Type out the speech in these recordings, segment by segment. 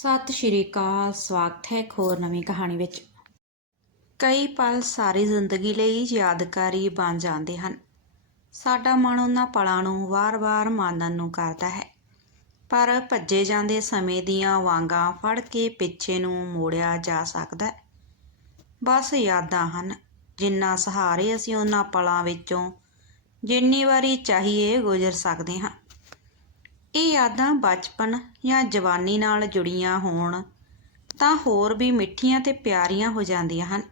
ਸਤਿ ਸ਼੍ਰੀ ਅਕਾਲ, ਸਵਾਗਤ ਹੈ ਇੱਕ ਹੋਰ ਨਵੀਂ ਕਹਾਣੀ ਵਿੱਚ। ਕਈ ਪਲ ਸਾਰੀ ਜ਼ਿੰਦਗੀ ਲਈ ਯਾਦਗਾਰੀ ਬਣ ਜਾਂਦੇ ਹਨ। ਸਾਡਾ ਮਨ ਉਹਨਾਂ ਪਲਾਂ ਨੂੰ ਵਾਰ-ਵਾਰ ਮਾਨਣ ਨੂੰ ਕਰਦਾ ਹੈ। ਪਰ ਭੱਜੇ ਜਾਂਦੇ ਸਮੇਂ ਦੀਆਂ ਵਾਂਗਾਂ ਫੜ ਕੇ ਪਿੱਛੇ ਨੂੰ ਮੋੜਿਆ ਜਾ ਸਕਦਾ ਹੈ। ਬਸ ਯਾਦਾਂ ਹਨ, ਜਿੰਨਾ ਸਹਾਰੇ ਅਸੀਂ ਉਹਨਾਂ ਪਲਾਂ ਵਿੱਚੋਂ ਜਿੰਨੀ ਵਾਰੀ ਚਾਹੀਏ ਗੁਜ਼ਰ ਸਕਦੇ ਹਾਂ। ਇਹ ਯਾਦਾਂ ਬਚਪਨ ਜਾਂ ਜਵਾਨੀ ਨਾਲ ਜੁੜੀਆਂ ਹੋਣ ਤਾਂ ਹੋਰ ਵੀ ਮਿੱਠੀਆਂ ਤੇ ਪਿਆਰੀਆਂ ਹੋ ਜਾਂਦੀਆਂ ਹਨ।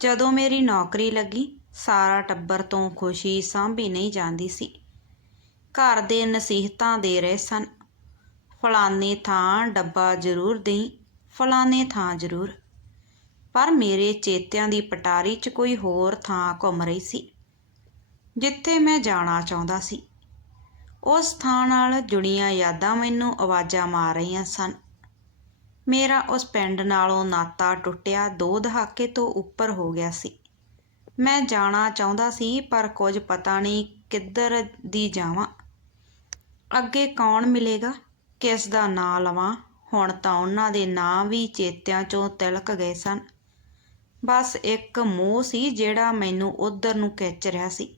ਜਦੋਂ ਮੇਰੀ ਨੌਕਰੀ ਲੱਗੀ, ਸਾਰਾ ਟੱਬਰ ਤੋਂ ਖੁਸ਼ੀ ਸਾਂਭੀ ਨਹੀਂ ਜਾਂਦੀ ਸੀ। ਘਰ ਦੇ ਨਸੀਹਤਾਂ ਦੇ ਰਹੇ ਸਨ। ਫਲਾਣੇ ਥਾਂ ਡੱਬਾ ਜ਼ਰੂਰ ਦੇਈ, ਫਲਾਣੇ ਥਾਂ ਜ਼ਰੂਰ। ਪਰ ਮੇਰੇ ਚੇਤਿਆਂ ਦੀ ਪਟਾਰੀ 'ਚ ਕੋਈ ਹੋਰ ਥਾਂ ਘੁੰਮ ਰਹੀ ਸੀ, ਜਿੱਥੇ ਮੈਂ ਜਾਣਾ ਚਾਹੁੰਦਾ ਸੀ। ਉਸ ਥਾਂ ਨਾਲ ਜੁੜੀਆਂ ਯਾਦਾਂ ਮੈਨੂੰ ਆਵਾਜ਼ਾਂ ਮਾਰ ਰਹੀਆਂ ਸਨ। ਮੇਰਾ ਉਸ ਪਿੰਡ ਨਾਲੋਂ ਨਾਤਾ ਟੁੱਟਿਆ, ਦੋ ਦਹਾਕੇ ਤੋਂ ਉੱਪਰ ਹੋ ਗਿਆ ਸੀ। ਮੈਂ ਜਾਣਾ ਚਾਹੁੰਦਾ ਸੀ, ਪਰ ਕੁਝ ਪਤਾ ਨਹੀਂ ਕਿੱਧਰ ਦੀ ਜਾਵਾਂ। ਅੱਗੇ ਕੌਣ ਮਿਲੇਗਾ? ਕਿਸ ਦਾ ਨਾਂ ਲਵਾਂ? ਹੁਣ ਤਾਂ ਉਹਨਾਂ ਦੇ ਨਾਂ ਵੀ ਚੇਤਿਆਂ 'ਚੋਂ ਤਿਲਕ ਗਏ ਸਨ। ਬਸ ਇੱਕ ਮੋਹ ਸੀ, ਜਿਹੜਾ ਮੈਨੂੰ ਉਧਰ ਨੂੰ ਖਿੱਚ ਰਿਹਾ ਸੀ।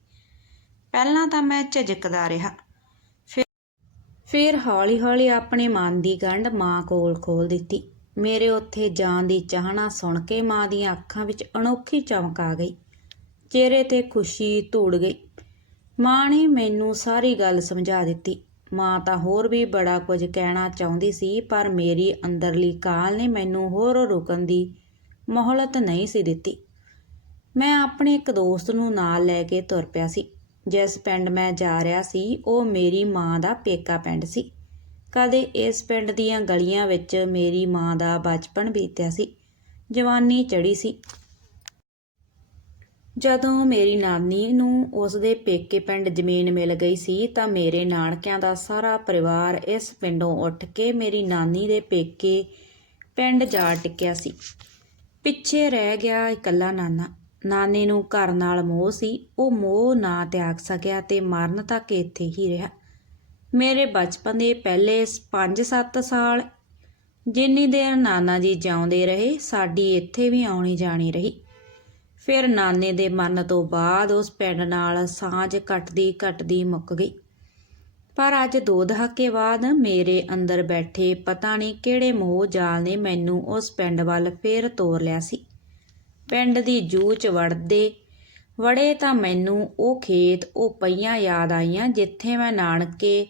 ਪਹਿਲਾਂ ਤਾਂ ਮੈਂ ਝਿਜਕਦਾ ਰਿਹਾ। ਫਿਰ ਹੌਲੀ-ਹੌਲੀ ਆਪਣੇ ਮਨ ਦੀ ਗੰਢ ਮਾਂ ਕੋਲ ਖੋਲ ਦਿੱਤੀ। ਮੇਰੇ ਉੱਥੇ ਜਾਣ ਦੀ ਚਾਹਨਾ ਸੁਣ ਕੇ ਮਾਂ ਦੀਆਂ ਅੱਖਾਂ ਵਿੱਚ ਅਨੋਖੀ ਚਮਕ ਆ ਗਈ। ਚਿਹਰੇ ਤੇ ਖੁਸ਼ੀ ਧੂੜ ਗਈ। ਮਾਂ ਨੇ ਮੈਨੂੰ ਸਾਰੀ ਗੱਲ ਸਮਝਾ ਦਿੱਤੀ। ਮਾਂ ਤਾਂ ਹੋਰ ਵੀ ਬੜਾ ਕੁਝ ਕਹਿਣਾ ਚਾਹੁੰਦੀ ਸੀ, ਪਰ ਮੇਰੀ ਅੰਦਰਲੀ ਕਾਲ ਨੇ ਮੈਨੂੰ ਹੋਰ ਰੁਕਣ ਦੀ ਮੋਹਲਤ ਨਹੀਂ ਸੀ ਦਿੱਤੀ। ਮੈਂ ਆਪਣੇ ਇੱਕ ਦੋਸਤ ਨੂੰ ਨਾਲ ਲੈ ਕੇ ਤੁਰ ਪਿਆ ਸੀ। ਜਿਸ ਪਿੰਡ ਮੈਂ ਜਾ ਰਿਹਾ ਸੀ, ਉਹ ਮੇਰੀ ਮਾਂ ਦਾ ਪੇਕਾ ਪਿੰਡ ਸੀ। ਕਦੇ ਇਸ ਪਿੰਡ ਦੀਆਂ ਗਲੀਆਂ ਵਿੱਚ ਮੇਰੀ ਮਾਂ ਦਾ ਬਚਪਨ ਬੀਤਿਆ ਸੀ। ਜਵਾਨੀ ਚੜੀ ਸੀ। ਜਦੋਂ ਮੇਰੀ ਨਾਨੀ ਨੂੰ ਉਸ ਦੇ ਪੇਕੇ ਪਿੰਡ ਜ਼ਮੀਨ ਮਿਲ ਗਈ ਸੀ, ਤਾਂ ਮੇਰੇ ਨਾਨਕਿਆਂ ਦਾ ਸਾਰਾ ਪਰਿਵਾਰ ਇਸ ਪਿੰਡੋਂ ਉੱਠ ਕੇ ਮੇਰੀ ਨਾਨੀ ਦੇ ਪੇਕੇ ਪਿੰਡ ਜਾ ਟਿਕਿਆ ਸੀ। ਪਿੱਛੇ ਰਹਿ ਗਿਆ ਇਕੱਲਾ ਨਾਨਾ। ਨਾਨੇ ਨੂੰ ਘਰ ਨਾਲ ਮੋਹ ਸੀ, ਉਹ ਮੋਹ ਨਾ ਤਿਆਗ ਸਕਿਆ ਤੇ ਮਰਨ ਤੱਕ ਇੱਥੇ ਹੀ ਰਿਹਾ। ਮੇਰੇ ਬਚਪਨ ਦੇ ਪਹਿਲੇ 5-7 ਸਾਲ, ਜਿੰਨੀ ਦੇਰ ਨਾਨਾ ਜੀ ਜਿਉਂਦੇ ਰਹੇ, ਸਾਡੀ ਇੱਥੇ ਵੀ ਆਉਣੀ ਜਾਣੀ ਰਹੀ। ਫਿਰ ਨਾਨੇ ਦੇ ਮਰਨ ਤੋਂ ਬਾਅਦ ਉਸ ਪਿੰਡ ਨਾਲ ਸਾਂਝ ਘਟਦੀ ਘਟਦੀ ਮੁੱਕ ਗਈ। ਪਰ ਅੱਜ ਦੋ ਦਹਾਕੇ ਬਾਅਦ ਮੇਰੇ ਅੰਦਰ ਬੈਠੇ ਪਤਾ ਨਹੀਂ ਕਿਹੜੇ ਮੋਹ ਜਾਲ ਨੇ ਮੈਨੂੰ ਉਸ ਪਿੰਡ ਵੱਲ ਫੇਰ ਤੋਰ ਲਿਆ ਸੀ। ਪਿੰਡ ਦੀ ਜੂ ਚ ਵੜਦੇ। ਵੜੇ ਤਾਂ ਮੈਨੂੰ ਉਹ ਖੇਤ ਉਹ ਪਈਆਂ ਯਾਦ ਆਈਆਂ ਜਿੱਥੇ ਮੈਂ ਨਾਨਕੇ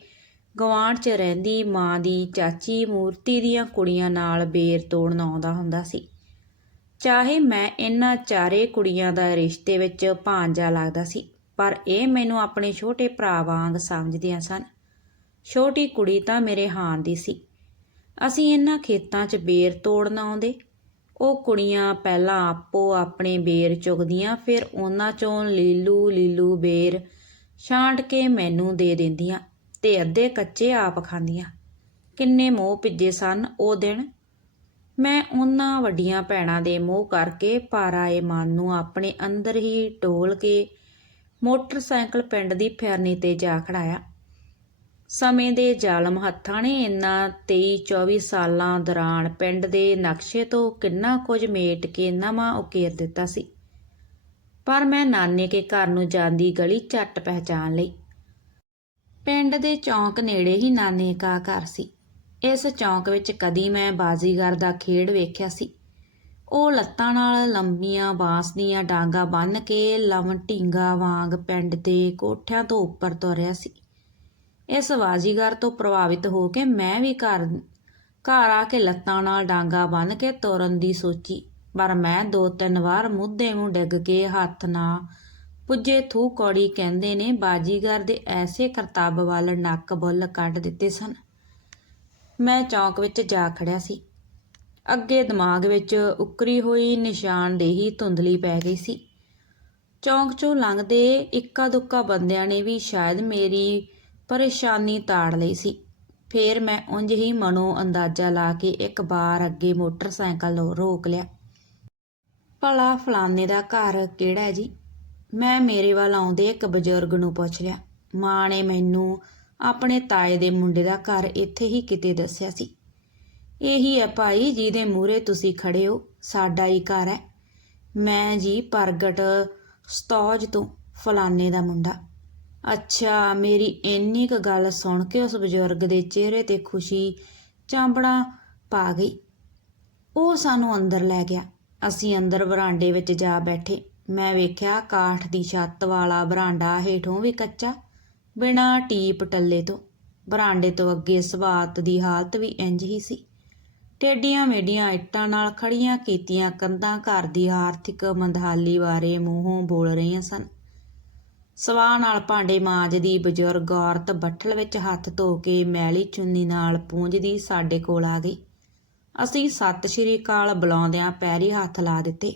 ਗਵਾਂਢ 'ਚ ਰਹਿੰਦੀ ਮਾਂ ਦੀ ਚਾਚੀ ਮੂਰਤੀ ਦੀਆਂ ਕੁੜੀਆਂ ਨਾਲ ਬੇਰ ਤੋੜਨ ਆਉਂਦਾ ਹੁੰਦਾ ਸੀ। ਚਾਹੇ ਮੈਂ ਇਹਨਾਂ ਚਾਰੇ ਕੁੜੀਆਂ ਦਾ ਰਿਸ਼ਤੇ ਵਿੱਚ ਭਾਂਜਾ ਲੱਗਦਾ ਸੀ, ਪਰ ਇਹ ਮੈਨੂੰ ਆਪਣੇ ਛੋਟੇ ਭਰਾ ਵਾਂਗ ਸਮਝਦੀਆਂ ਸਨ। ਛੋਟੀ ਕੁੜੀ ਤਾਂ ਮੇਰੇ ਹਾਂ ਦੀ ਸੀ। ਅਸੀਂ ਇਹਨਾਂ ਖੇਤਾਂ 'ਚ ਬੇਰ ਤੋੜਨ ਆਉਂਦੇ ਉਹ ਕੁੜੀਆਂ ਪਹਿਲਾਂ ਆਪੋ ਆਪਣੇ ਬੇਰ ਚੁਗਦੀਆਂ, ਫਿਰ ਉਹਨਾਂ ਚੋਂ ਲੀਲੂ ਲੀਲੂ ਬੇਰ ਛਾਂਟ ਕੇ ਮੈਨੂੰ ਦੇ ਦਿੰਦੀਆਂ ਤੇ ਅੱਧੇ ਕੱਚੇ ਆਪ ਖਾਂਦੀਆਂ। ਕਿੰਨੇ ਮੋਹ ਭਿੱਜੇ ਸਨ ਉਹ ਦਿਨ। ਮੈਂ ਉਹਨਾਂ ਵੱਡੀਆਂ ਭੈਣਾਂ ਦੇ ਮੋਹ ਕਰਕੇ ਪਾਰਾਏ ਮਨ ਨੂੰ ਆਪਣੇ ਅੰਦਰ ਹੀ ਟੋਲ ਕੇ ਮੋਟਰਸਾਈਕਲ ਪਿੰਡ ਦੀ ਫਿਰਨੀ ਤੇ ਜਾ ਖੜਾਇਆ। ਸਮੇਂ ਦੇ ਜ਼ਾਲਮ ਹੱਥਾਂ ਨੇ ਇਨ੍ਹਾਂ 23-24 ਸਾਲਾਂ ਦੌਰਾਨ ਪਿੰਡ ਦੇ ਨਕਸ਼ੇ ਤੋਂ ਕਿੰਨਾ ਕੁਝ ਮੇਟ ਕੇ ਨਵਾਂ ਉਕੇਰ ਦਿੱਤਾ ਸੀ। ਪਰ ਮੈਂ ਨਾਨੇ ਕੇ ਘਰ ਨੂੰ ਜਾਂਦੀ ਗਲੀ ਝੱਟ ਪਹਿਚਾਨ ਲਈ। ਪਿੰਡ ਦੇ ਚੌਂਕ ਨੇੜੇ ਹੀ ਨਾਨੇ ਕਾ ਘਰ ਸੀ। ਇਸ ਚੌਂਕ ਵਿੱਚ ਕਦੀ ਮੈਂ ਬਾਜ਼ੀਗਰ ਦਾ ਖੇਡ ਵੇਖਿਆ ਸੀ। ਉਹ ਲੱਤਾਂ ਨਾਲ ਲੰਬੀਆਂ ਬਾਂਸ ਦੀਆਂ ਡਾਂਗਾ ਬੰਨ੍ਹ ਕੇ ਲਵ ਢੀਂਗਾ ਵਾਂਗ ਪਿੰਡ ਦੇ ਕੋਠਿਆਂ ਤੋਂ ਉੱਪਰ ਤੁਰਿਆ ਸੀ। ਇਸ ਬਾਜ਼ੀਗਰ ਤੋਂ ਪ੍ਰਭਾਵਿਤ ਹੋ ਕੇ ਮੈਂ ਵੀ ਘਰ ਘਰ ਆ ਕੇ ਲੱਤਾਂ ਨਾਲ ਡਾਂਗਾ ਬੰਨ ਕੇ ਤੁਰਨ ਦੀ ਸੋਚੀ। ਪਰ ਮੈਂ ਦੋ ਤਿੰਨ ਵਾਰ ਮੁੱਦੇ ਨੂੰ ਡਿੱਗ ਕੇ ਹੱਥ ਨਾ ਪੁੱਜੇ, ਥੂ ਕੌੜੀ ਕਹਿੰਦੇ ਨੇ, ਬਾਜ਼ੀਗਰ ਦੇ ਐਸੇ ਕਰਤੱਵ ਵੱਲ ਨੱਕ ਬੁੱਲ ਕੱਢ ਦਿੱਤੇ ਸਨ। ਮੈਂ ਚੌਂਕ ਵਿੱਚ ਜਾ ਖੜਿਆ ਸੀ। ਅੱਗੇ ਦਿਮਾਗ ਵਿੱਚ ਉੱਕਰੀ ਹੋਈ ਨਿਸ਼ਾਨਦੇਹੀ ਧੁੰਦਲੀ ਪੈ ਗਈ ਸੀ। ਚੌਂਕ ਚੋਂ ਲੰਘਦੇ ਇੱਕਾ ਦੁੱਕਾ ਬੰਦਿਆਂ ਨੇ ਵੀ ਸ਼ਾਇਦ ਮੇਰੀ ਪਰੇਸ਼ਾਨੀ ਤਾੜ ਲਈ ਸੀ। ਫੇਰ ਮੈਂ ਉਂਝ ਹੀ ਮਨੋਂ ਅੰਦਾਜ਼ਾ ਲਾ ਕੇ ਇੱਕ ਵਾਰ ਅੱਗੇ ਮੋਟਰਸਾਈਕਲ ਰੋਕ ਲਿਆ। ਭਲਾ ਫਲਾਣੇ ਦਾ ਘਰ ਕਿਹੜਾ ਜੀ? ਮੈਂ ਮੇਰੇ ਵੱਲ ਆਉਂਦੇ ਇੱਕ ਬਜ਼ੁਰਗ ਨੂੰ ਪੁੱਛ ਲਿਆ। ਮਾਂ ਨੇ ਮੈਨੂੰ ਆਪਣੇ ਤਾਏ ਦੇ ਮੁੰਡੇ ਦਾ ਘਰ ਇੱਥੇ ਹੀ ਕਿਤੇ ਦੱਸਿਆ ਸੀ। ਇਹੀ ਹੈ ਭਾਈ, ਜਿਹਦੇ ਮੂਹਰੇ ਤੁਸੀਂ ਖੜੇ ਹੋ, ਸਾਡਾ ਹੀ ਘਰ ਹੈ। ਮੈਂ ਜੀ ਪ੍ਰਗਟ ਸਤੌਜ ਤੋਂ ਫਲਾਣੇ ਦਾ ਮੁੰਡਾ। ਅੱਛਾ, ਮੇਰੀ ਇੰਨੀ ਕੁ ਗੱਲ ਸੁਣ ਕੇ ਉਸ ਬਜ਼ੁਰਗ ਦੇ ਚਿਹਰੇ ਤੇ ਖੁਸ਼ੀ ਚਾਂਬੜਾ ਪਾ ਗਈ। ਉਹ ਸਾਨੂੰ ਅੰਦਰ ਲੈ ਗਿਆ। ਅਸੀਂ ਅੰਦਰ ਬਰਾਂਡੇ ਵਿੱਚ ਜਾ ਬੈਠੇ। ਮੈਂ ਵੇਖਿਆ ਕਾਠ ਦੀ ਛੱਤ ਵਾਲਾ ਬਰਾਂਡਾ ਹੇਠੋਂ ਵੀ ਕੱਚਾ, ਬਿਨਾਂ ਟੀਪ ਟੱਲੇ ਤੋਂ। ਬਰਾਂਡੇ ਤੋਂ ਅੱਗੇ ਸਵਾਤ ਦੀ ਹਾਲਤ ਵੀ ਇੰਜ ਹੀ ਸੀ। ਟੇਡੀਆਂ ਮੇਡੀਆਂ ਇੱਟਾਂ ਨਾਲ ਖੜੀਆਂ ਕੀਤੀਆਂ ਕੰਧਾਂ ਘਰ ਦੀ ਆਰਥਿਕ ਮੰਦਹਾਲੀ ਬਾਰੇ ਮੂੰਹੋਂ ਬੋਲ ਰਹੀਆਂ ਸਨ। ਸਵਾਹ ਨਾਲ ਭਾਂਡੇ ਮਾਂਜਦੀ ਬਜ਼ੁਰਗ ਔਰਤ ਬੱਠਲ ਵਿੱਚ ਹੱਥ ਧੋ ਕੇ ਮੈਲੀ ਚੁੰਨੀ ਨਾਲ ਪੂੰਝਦੀ ਸਾਡੇ ਕੋਲ ਆ ਗਈ। ਅਸੀਂ ਸਤਿ ਸ਼੍ਰੀ ਅਕਾਲ ਬੁਲਾਉਂਦਿਆਂ ਪੈਰੀ ਹੱਥ ਲਾ ਦਿੱਤੇ।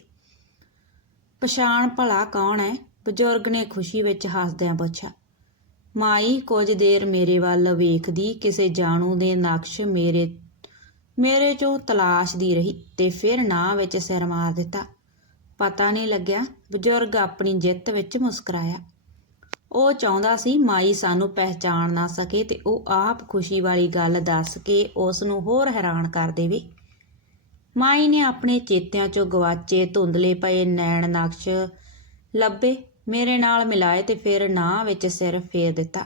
ਪਛਾਣ ਭਲਾ ਕੌਣ ਹੈ? ਬਜ਼ੁਰਗ ਨੇ ਖੁਸ਼ੀ ਵਿੱਚ ਹੱਸਦਿਆਂ ਪੁੱਛਿਆ। ਮਾਈ, ਕੁਝ ਦੇਰ ਮੇਰੇ ਵੱਲ ਵੇਖਦੀ, ਕਿਸੇ ਜਾਣੂ ਦੇ ਨਕਸ਼ ਮੇਰੇ ਮੇਰੇ ਚੋਂ ਤਲਾਸ਼ਦੀ ਰਹੀ ਤੇ ਫਿਰ ਨਾ ਵਿੱਚ ਸਿਰ ਮਾਰ ਦਿੱਤਾ। ਪਤਾ ਨਹੀਂ ਲੱਗਿਆ, ਬਜ਼ੁਰਗ ਆਪਣੀ ਜਿੱਤ ਵਿੱਚ ਮੁਸਕਰਾਇਆ। ਉਹ ਚਾਹੁੰਦਾ ਸੀ ਮਾਈ ਸਾਨੂੰ ਪਹਿਚਾਣ ਨਾ ਸਕੇ ਤੇ ਉਹ ਆਪ ਖੁਸ਼ੀ ਵਾਲੀ ਗੱਲ ਦੱਸ ਕੇ ਉਸ ਨੂੰ ਹੋਰ ਹੈਰਾਨ ਕਰ ਦੇਵੇ। ਮਾਈ ਨੇ ਆਪਣੇ ਚੇਤਿਆਂ ਚੋਂ ਗਵਾਚੇ ਧੁੰਦਲੇ ਪਏ ਨੈਣ ਨਕਸ਼ ਲੱਭੇ, ਮੇਰੇ ਨਾਲ ਮਿਲਾਏ ਤੇ ਫਿਰ ਨਾ ਵਿੱਚ ਸਿਰ ਫੇਰ ਦਿੱਤਾ।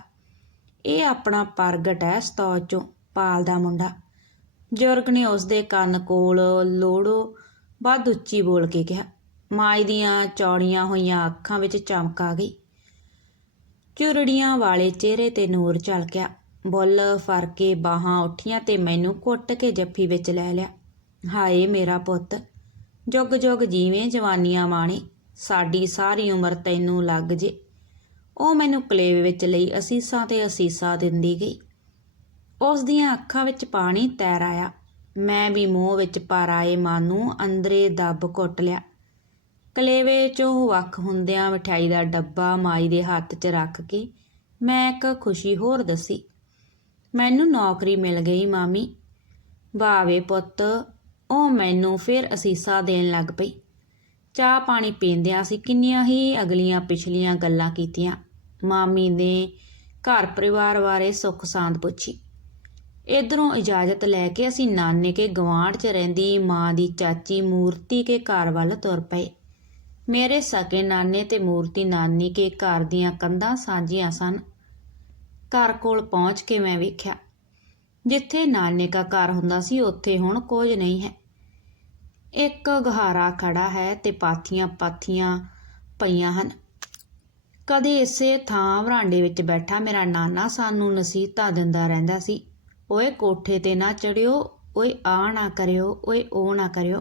ਇਹ ਆਪਣਾ ਪ੍ਰਗਟ ਹੈ ਸਤੌਜ ਚੋਂ ਪਾਲ ਦਾ ਮੁੰਡਾ। ਬਜ਼ੁਰਗ ਨੇ ਉਸ ਦੇ ਕੰਨ ਕੋਲ ਲੋੜੋ ਵੱਧ ਉੱਚੀ ਬੋਲ ਕੇ ਕਿਹਾ। ਮਾਈ ਦੀਆਂ ਚੌੜੀਆਂ ਹੋਈਆਂ ਅੱਖਾਂ ਵਿੱਚ ਚਮਕ ਆ ਗਈ। ਚੁਰੜੀਆਂ ਵਾਲੇ ਚਿਹਰੇ ਤੇ ਨੂਰ ਝਲਕਿਆ। ਬੁੱਲ ਫਰ ਕੇ ਬਾਹਾਂ ਉੱਠੀਆਂ ਤੇ ਮੈਨੂੰ ਕੁੱਟ ਕੇ ਜੱਫੀ ਵਿੱਚ ਲੈ ਲਿਆ। ਹਾਏ ਮੇਰਾ ਪੁੱਤ, ਜੁਗ ਜੁਗ ਜੀਵੇਂ ਜਵਾਨੀਆਂ ਮਾਣੇ ਸਾਡੀ ਸਾਰੀ ਉਮਰ ਤੈਨੂੰ ਲੱਗ ਜੇ। ਉਹ ਮੈਨੂੰ ਕਲੇਵੇ ਵਿੱਚ ਲਈ ਅਸੀਸਾਂ ਤੇ ਅਸੀਸਾਂ ਦਿੰਦੀ ਗਈ। ਉਸ ਦੀਆਂ ਅੱਖਾਂ ਵਿੱਚ ਪਾਣੀ ਤੈਰ ਆਇਆ। ਮੈਂ ਵੀ ਮੂੰਹ ਵਿੱਚ ਪਰ ਆਏ ਮਨ ਨੂੰ ਅੰਦਰੇ ਦੱਬ ਘੁੱਟ ਲਿਆ। ਕਲੇਵੇ ਚੋਂ ਵੱਖ ਹੁੰਦਿਆਂ ਮਠਿਆਈ ਦਾ ਡੱਬਾ ਮਾਈ ਦੇ ਹੱਥ 'ਚ ਰੱਖ ਕੇ ਮੈਂ ਇੱਕ ਖੁਸ਼ੀ ਹੋਰ ਦੱਸੀ। ਮੈਨੂੰ ਨੌਕਰੀ ਮਿਲ ਗਈ, ਮਾਮੀ। ਬਾਵੇ ਪੁੱਤ, ਉਹ ਮੈਨੂੰ ਫਿਰ ਅਸੀਸਾਂ ਦੇਣ ਲੱਗ ਪਈ। ਚਾਹ ਪਾਣੀ ਪੀਂਦਿਆਂ ਸੀ ਕਿੰਨੀਆਂ ਹੀ ਅਗਲੀਆਂ ਪਿਛਲੀਆਂ ਗੱਲਾਂ ਕੀਤੀਆਂ। ਮਾਮੀ ਨੇ ਘਰ ਪਰਿਵਾਰ ਬਾਰੇ ਸੁੱਖ ਸਾਂਦ ਪੁੱਛੀ। ਇਧਰੋਂ ਇਜਾਜ਼ਤ ਲੈ ਕੇ ਅਸੀਂ ਨਾਨੇ ਕੇ ਗਵਾਂਢ 'ਚ ਰਹਿੰਦੀ ਮਾਂ ਦੀ ਚਾਚੀ ਮੂਰਤੀ ਕੇ ਘਰ ਵੱਲ ਤੁਰ ਪਏ। ਮੇਰੇ ਸਕੇ ਨਾਨੇ ਤੇ ਮੂਰਤੀ ਨਾਨੀ ਕੇ ਘਰ ਦੀਆਂ ਕੰਧਾਂ ਸਾਂਝੀਆਂ ਸਨ। ਘਰ ਕੋਲ ਪਹੁੰਚ ਕੇ ਮੈਂ ਵੇਖਿਆ, ਜਿੱਥੇ ਨਾਨੇ ਦਾ ਘਰ ਹੁੰਦਾ ਸੀ, ਉੱਥੇ ਹੁਣ ਕੁਝ ਨਹੀਂ ਹੈ। ਇੱਕ ਗਹਾਰਾ ਖੜਾ ਹੈ ਤੇ ਪਾਥੀਆਂ ਪਾਥੀਆਂ ਪਈਆਂ ਹਨ। ਕਦੇ ਇਸੇ ਥਾਂ ਵਰਾਂਡੇ ਵਿੱਚ ਬੈਠਾ ਮੇਰਾ ਨਾਨਾ ਸਾਨੂੰ ਨਸੀਹਤਾਂ ਦਿੰਦਾ ਰਹਿੰਦਾ ਸੀ। ਓਏ ਕੋਠੇ ਤੇ ਨਾ ਚੜਿਓ, ਓਏ ਆ ਨਾ ਕਰਿਓ, ਓਏ ਉਹ ਨਾ ਕਰਿਓ।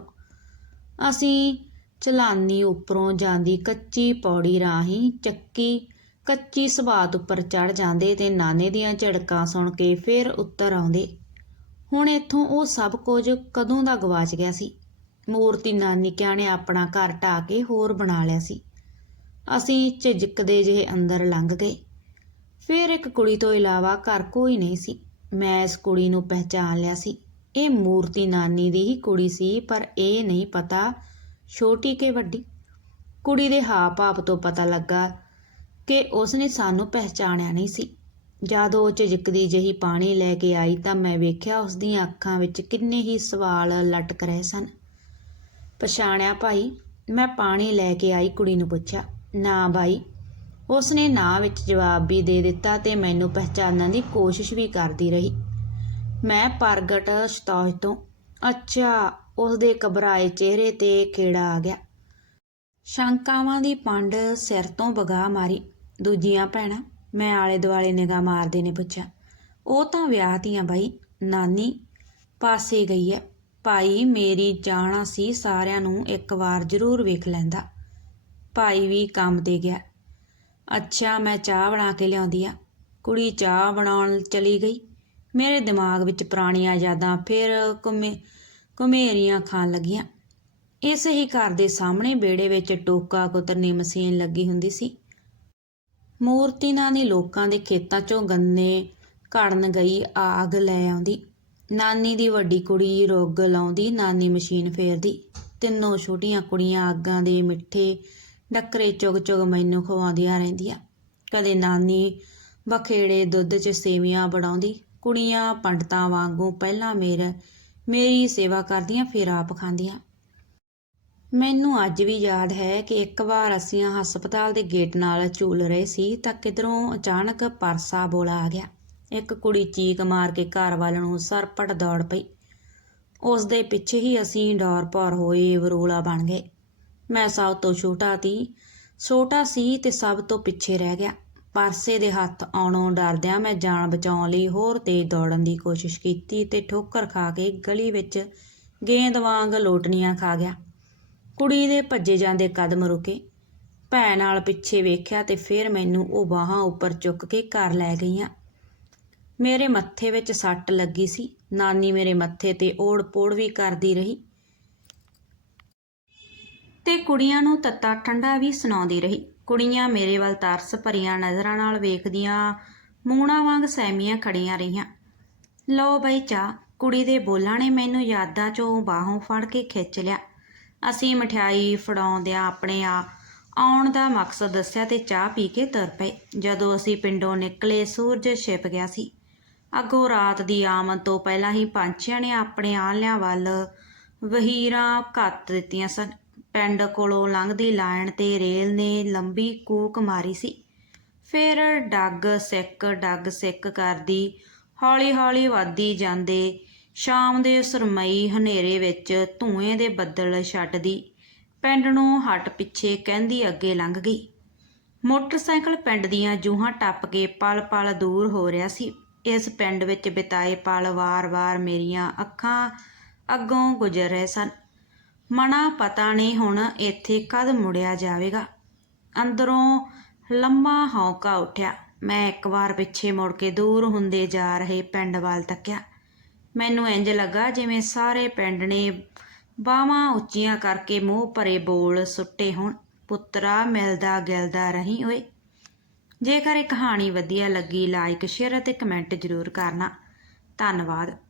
ਅਸੀਂ ਚਲਾਨੀ ਉੱਪਰੋਂ ਜਾਂਦੀ ਕੱਚੀ ਪੌੜੀ ਰਾਹੀਂ ਚੱਕੀ। ਕੱਚੀ ਸਵਾਤ ਉੱਪਰ ਚੜ ਜਾਂਦੇ ਤੇ ਨਾਨੇ ਦੀਆਂ ਝੜਕਾਂ ਸੁਣ ਕੇ ਫਿਰ ਉੱਤਰ ਆਉਂਦੇ। ਹੁਣ ਇੱਥੋਂ ਉਹ ਸਭ ਕੁਝ ਕਦੋਂ ਦਾ ਗਵਾਚ ਗਿਆ ਸੀ? ਮੂਰਤੀ ਨਾਨੀ ਕਿਆ ਨੇ ਆਪਣਾ ਘਰ ਢਾ ਕੇ ਹੋਰ ਬਣਾ ਲਿਆ ਸੀ। ਅਸੀਂ ਝਿਜਕਦੇ ਜਿਹੇ ਅੰਦਰ ਲੰਘ ਗਏ। ਫਿਰ ਇੱਕ ਕੁੜੀ ਤੋਂ ਇਲਾਵਾ ਘਰ ਕੋਈ ਨਹੀਂ ਸੀ। ਮੈਂ ਇਸ ਕੁੜੀ ਨੂੰ ਪਹਿਚਾਨ ਲਿਆ ਸੀ। ਇਹ ਮੂਰਤੀ ਨਾਨੀ ਦੀ ਹੀ ਕੁੜੀ ਸੀ, ਪਰ ਇਹ ਨਹੀਂ ਪਤਾ ਛੋਟੀ ਕਿ ਵੱਡੀ? ਕੁੜੀ ਦੇ ਹਾਵ-ਭਾਵ ਤੋਂ ਪਤਾ ਲੱਗਾ ਕਿ ਉਸਨੇ ਸਾਨੂੰ ਪਹਿਚਾਣਿਆ ਨਹੀਂ ਸੀ। ਜਦ ਉਹ ਝਿਜਕਦੀ ਜਿਹੀ ਪਾਣੀ ਲੈ ਕੇ ਆਈ ਤਾਂ ਮੈਂ ਵੇਖਿਆ ਉਸ ਦੀਆਂ ਅੱਖਾਂ ਵਿੱਚ ਕਿੰਨੇ ਹੀ ਸਵਾਲ ਲਟਕ ਰਹੇ ਸਨ। ਪਛਾਣਿਆ ਭਾਈ, ਮੈਂ ਪਾਣੀ ਲੈ ਕੇ ਆਈ ਕੁੜੀ ਨੂੰ ਪੁੱਛਿਆ, ਨਾ ਭਾਈ ਉਸਨੇ ਨਾ ਵਿੱਚ ਜਵਾਬ ਵੀ ਦੇ ਦਿੱਤਾ ਤੇ ਮੈਨੂੰ ਪਹਿਚਾਨਣ ਦੀ ਕੋਸ਼ਿਸ਼ ਵੀ ਕਰਦੀ ਰਹੀ। ਮੈਂ ਪ੍ਰਗਟ ਸਤੌਜ ਤੋਂ ਅੱਛਾ ਉਸਦੇ ਘਬਰਾਏ ਚਿਹਰੇ ਤੇ ਖੇੜਾ ਆ ਗਿਆ। ਸ਼ੰਕਾਵਾਂ ਦੀ ਪੰਡ ਸਿਰ ਤੋਂ ਵਗਾ ਮਾਰੀ। ਦੂਜੀਆਂ ਭੈਣਾਂ, ਮੈਂ ਆਲੇ ਦੁਆਲੇ ਨਿਗਾਹ ਮਾਰਦੇ ਨੇ ਪੁੱਛਿਆ। ਉਹ ਤਾਂ ਵਿਆਹਤੀਆਂ ਬਾਈ, ਨਾਨੀ ਪਾਸੇ ਗਈ ਹੈ ਭਾਈ ਮੇਰੀ ਜਾਣਾ ਸੀ ਸਾਰਿਆਂ ਨੂੰ ਇੱਕ ਵਾਰ ਜ਼ਰੂਰ ਵੇਖ ਲੈਂਦਾ। ਭਾਈ ਵੀ ਕੰਮ ਤੇ ਗਿਆ। ਅੱਛਾ, ਮੈਂ ਚਾਹ ਬਣਾ ਕੇ ਲਿਆਉਂਦੀ ਆ। ਕੁੜੀ ਚਾਹ ਬਣਾਉਣ ਚਲੀ ਗਈ। ਮੇਰੇ ਦਿਮਾਗ ਵਿੱਚ ਪੁਰਾਣੀਆਂ ਯਾਦਾਂ ਫਿਰ ਘੁੰਮੇ। ਘੁਮੇਰੀਆਂ ਖਾਣ ਲੱਗੀਆਂ। ਇਸ ਹੀ ਘਰ ਦੇ ਸਾਹਮਣੇ ਬੇੜੇ ਵਿੱਚ ਟੋਕਾ ਕੁਤਰਨੀ ਮਸ਼ੀਨ ਲੱਗੀ ਹੁੰਦੀ ਸੀ। ਮੂਰਤੀ ਨਾਨੀ ਲੋਕਾਂ ਦੇ ਖੇਤਾਂ 'ਚੋਂ ਗੰਨੇ ਘੜਨ ਗਈ ਆਗ ਲੈ ਆਉਂਦੀ। ਨਾਨੀ ਦੀ ਵੱਡੀ ਕੁੜੀ ਰੋਗ ਲਾਉਂਦੀ, ਨਾਨੀ ਮਸ਼ੀਨ ਫੇਰਦੀ। ਤਿੰਨੋਂ ਛੋਟੀਆਂ ਕੁੜੀਆਂ ਆਗਾਂ ਦੇ ਮਿੱਠੇ ਡੱਕਰੇ ਚੁਗ ਚੁਗ ਮੈਨੂੰ ਖਵਾਉਂਦੀਆਂ ਰਹਿੰਦੀਆਂ। ਕਦੇ ਨਾਨੀ ਬਖੇੜੇ ਦੁੱਧ 'ਚ ਸੇਵੀਆਂ ਬਣਾਉਂਦੀ, ਕੁੜੀਆਂ ਪੰਡਤਾਂ ਵਾਂਗੂ ਪਹਿਲਾਂ ਮੇਰੇ ਮੇਰੀ ਸੇਵਾ ਕਰਦੀਆਂ, ਫਿਰ ਆਪ ਖਾਂਦੀਆਂ। ਮੈਨੂੰ ਅੱਜ ਵੀ ਯਾਦ ਹੈ ਕਿ ਇੱਕ ਵਾਰ ਅਸੀਂ ਹਸਪਤਾਲ ਦੇ ਗੇਟ ਨਾਲ ਝੂਲ ਰਹੇ ਸੀ ਤਾਂ ਕਿਧਰੋਂ ਅਚਾਨਕ ਪਰਸਾ ਬੋਲਾ ਆ ਗਿਆ। ਇੱਕ ਕੁੜੀ ਚੀਕ ਮਾਰ ਕੇ ਘਰ ਵੱਲ ਨੂੰ ਸਰਪਟ ਦੌੜ ਪਈ। ਉਸ ਦੇ ਪਿੱਛੇ ਹੀ ਅਸੀਂ ਡੌਰ ਭੌਰ ਹੋਏ ਵਰੋਲਾ ਬਣ ਗਏ। ਮੈਂ ਸਭ ਤੋਂ ਛੋਟਾ ਸੀ। ਛੋਟਾ ਸੀ ਤੇ ਸਭ ਤੋਂ ਪਿੱਛੇ ਰਹਿ ਗਿਆ। ਪਰਸੇ ਦੇ ਹੱਥ ਆਉਣੋਂ ਡਰਦਿਆਂ ਮੈਂ ਜਾਨ ਬਚਾਉਣ ਲਈ ਹੋਰ ਤੇਜ਼ ਦੌੜਨ ਦੀ ਕੋਸ਼ਿਸ਼ ਕੀਤੀ ਤੇ ਠੋਕਰ ਖਾ ਕੇ ਗਲੀ ਵਿੱਚ ਗੇਂਦ ਵਾਂਗ ਲੋਟਣੀਆਂ ਖਾ ਗਿਆ। ਕੁੜੀ ਦੇ ਭੱਜੇ ਜਾਂਦੇ ਕਦਮ ਰੁਕੇ। ਭੈ ਨਾਲ ਪਿੱਛੇ ਵੇਖਿਆ ਤੇ ਫਿਰ ਮੈਨੂੰ ਉਹ ਬਾਹਾਂ ਉੱਪਰ ਚੁੱਕ ਕੇ ਘਰ ਲੈ ਗਈਆਂ। ਮੇਰੇ ਮੱਥੇ ਵਿੱਚ ਸੱਟ ਲੱਗੀ ਸੀ। ਨਾਨੀ ਮੇਰੇ ਮੱਥੇ ਤੇ ਓੜ-ਪੋੜ ਵੀ ਕਰਦੀ ਰਹੀ। ਤੇ ਕੁੜੀਆਂ ਨੂੰ ਤੱਤਾ ਠੰਡਾ ਵੀ ਸੁਣਾਉਂਦੀ ਰਹੀ। ਕੁੜੀਆਂ ਮੇਰੇ ਵੱਲ ਤਰਸ ਭਰੀਆਂ ਨਜ਼ਰਾਂ ਨਾਲ ਵੇਖਦੀਆਂ ਮੂਣਾ ਵਾਂਗ ਸਹਿਮੀਆਂ ਖੜੀਆਂ ਰਹੀਆਂ। ਲਓ ਬਈ ਚਾਹ, ਕੁੜੀ ਦੇ ਬੋਲਾਂ ਨੇ ਮੈਨੂੰ ਯਾਦਾਂ ਚੋਂ ਬਾਹੋਂ ਫੜ ਕੇ ਖਿੱਚ ਲਿਆ। ਅਸੀਂ ਮਠਿਆਈ ਫੜਾਉਂਦਿਆਂ ਆਪਣੇ ਆ ਆਉਣ ਦਾ ਮਕਸਦ ਦੱਸਿਆ ਤੇ ਚਾਹ ਪੀ ਕੇ ਤੁਰ ਪਏ, ਜਦੋਂ ਅਸੀਂ ਪਿੰਡੋਂ ਨਿਕਲੇ ਸੂਰਜ ਛਿਪ ਗਿਆ ਸੀ। ਅੱਗੋਂ ਰਾਤ ਦੀ ਆਮਦ ਤੋਂ ਪਹਿਲਾਂ ਹੀ ਪੰਛੀਆਂ ਨੇ ਆਪਣੇ ਆਲਿਆਂ ਵੱਲ ਵਹੀਰਾਂ ਘੱਤ ਦਿੱਤੀਆਂ ਸਨ। ਪਿੰਡ ਕੋਲੋਂ ਲੰਘਦੀ ਲਾਈਨ ਤੇ ਰੇਲ ਨੇ ਲੰਬੀ ਕੂਕ ਮਾਰੀ ਸੀ। ਫਿਰ ਡੱਗ ਸਿੱਕ ਡੱਗ ਸਿੱਕ ਕਰਦੀ ਹੌਲੀ-ਹੌਲੀ ਵੱਧਦੀ ਜਾਂਦੇ। ਸ਼ਾਮ ਦੇ ਸਰਮਈ ਹਨੇਰੇ ਵਿੱਚ ਧੂਏ ਦੇ ਬੱਦਲ ਛੱਡਦੀ। ਪਿੰਡ ਨੂੰ ਹੱਟ ਪਿੱਛੇ ਕਹਿੰਦੀ ਅੱਗੇ ਲੰਘ ਗਈ। ਮੋਟਰਸਾਈਕਲ ਪਿੰਡ ਦੀਆਂ ਜੂਹਾਂ ਟੱਪ ਕੇ ਪਲ-ਪਲ ਦੂਰ ਹੋ ਰਿਹਾ ਸੀ। ਇਸ ਪਿੰਡ ਵਿੱਚ ਬਿਤਾਏ ਪਲ ਵਾਰ-ਵਾਰ ਮੇਰੀਆਂ ਅੱਖਾਂ ਅੱਗੋਂ ਗੁਜ਼ਰ ਰਹੇ ਸਨ। ਮਨਾ ਪਤਾ ਨਹੀਂ ਹੁਣ ਇੱਥੇ ਕਦ ਮੁੜਿਆ ਜਾਵੇਗਾ। ਅੰਦਰੋਂ ਲੰਮਾ ਹੌਕਾ ਉੱਠਿਆ। ਮੈਂ ਇੱਕ ਵਾਰ ਪਿੱਛੇ ਮੁੜ ਕੇ ਦੂਰ ਹੁੰਦੇ ਜਾ ਰਹੇ ਪਿੰਡ ਵੱਲ ਤੱਕਿਆ। ਮੈਨੂੰ ਇੰਜ ਲੱਗਾ ਜਿਵੇਂ ਸਾਰੇ ਪਿੰਡ ਨੇ ਬਾਹਾਂ ਉੱਚੀਆਂ ਕਰਕੇ ਮੂੰਹ ਭਰੇ ਬੋਲ ਸੁੱਟੇ ਹੋਣ। ਪੁੱਤਰਾ ਮਿਲਦਾ ਗਿਲਦਾ ਰਹੀ ਓਏ। ਜੇਕਰ ਇਹ ਕਹਾਣੀ ਵਧੀਆ ਲੱਗੀ ਲਾਈਕ ਸ਼ੇਅਰ ਅਤੇ ਕਮੈਂਟ ਜ਼ਰੂਰ ਕਰਨਾ। ਧੰਨਵਾਦ।